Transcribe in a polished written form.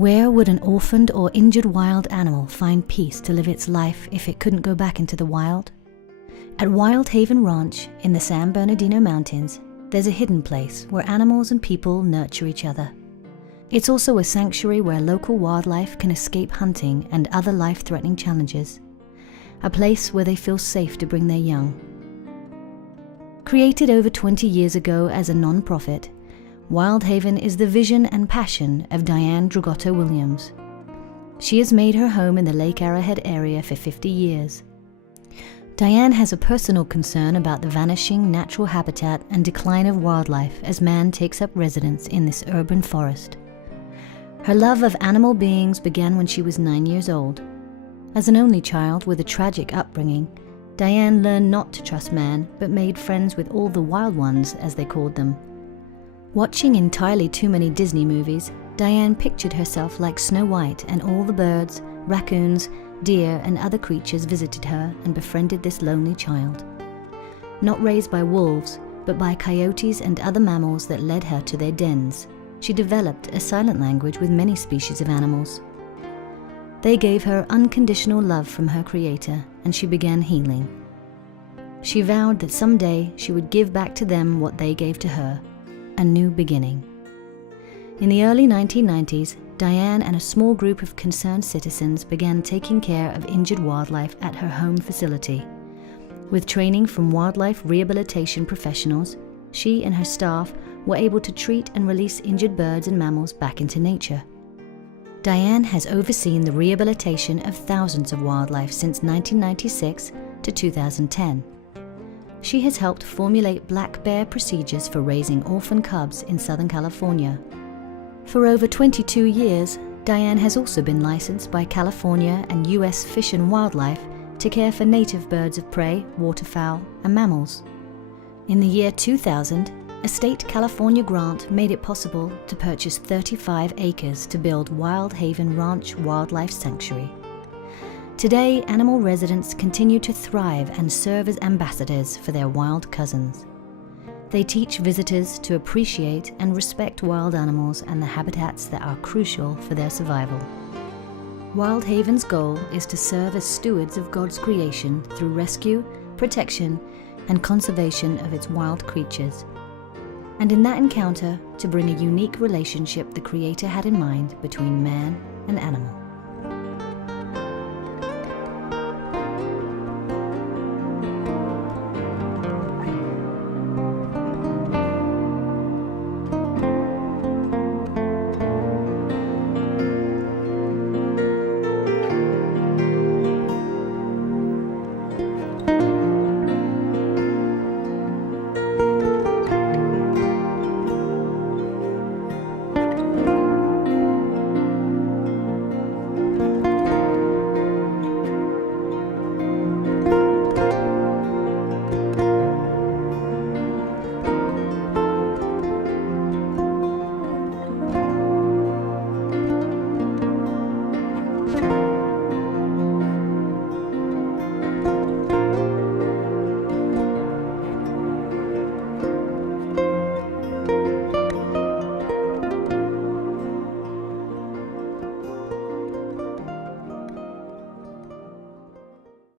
Where would an orphaned or injured wild animal find peace to live its life if it couldn't go back into the wild? At Wildhaven Ranch in the San Bernardino Mountains, there's a hidden place where animals and people nurture each other. It's also a sanctuary where local wildlife can escape hunting and other life-threatening challenges. A place where they feel safe to bring their young. Created over 20 years ago as a non-profit, Wildhaven is the vision and passion of Diane Dragotto Williams. She has made her home in the Lake Arrowhead area for 50 years. Diane has a personal concern about the vanishing natural habitat and decline of wildlife as man takes up residence in this urban forest. Her love of animal beings began when she was 9 years old. As an only child with a tragic upbringing, Diane learned not to trust man, but made friends with all the wild ones, as they called them. Watching entirely too many Disney movies, Diane pictured herself like Snow White, and all the birds, raccoons, deer, and other creatures visited her and befriended this lonely child. Not raised by wolves, but by coyotes and other mammals that led her to their dens, she developed a silent language with many species of animals. They gave her unconditional love from her creator, and she began healing. She vowed that someday she would give back to them what they gave to her, a new beginning. In the early 1990s, Diane and a small group of concerned citizens began taking care of injured wildlife at her home facility. With training from wildlife rehabilitation professionals, she and her staff were able to treat and release injured birds and mammals back into nature. Diane has overseen the rehabilitation of thousands of wildlife since 1996 to 2010. She has helped formulate black bear procedures for raising orphan cubs in Southern California. For over 22 years, Diane has also been licensed by California and U.S. Fish and Wildlife to care for native birds of prey, waterfowl, and mammals. In the year 2000, a state California grant made it possible to purchase 35 acres to build Wildhaven Ranch Wildlife Sanctuary. Today, animal residents continue to thrive and serve as ambassadors for their wild cousins. They teach visitors to appreciate and respect wild animals and the habitats that are crucial for their survival. Wildhaven's goal is to serve as stewards of God's creation through rescue, protection, and conservation of its wild creatures. And in that encounter, to bring a unique relationship the Creator had in mind between man and animal.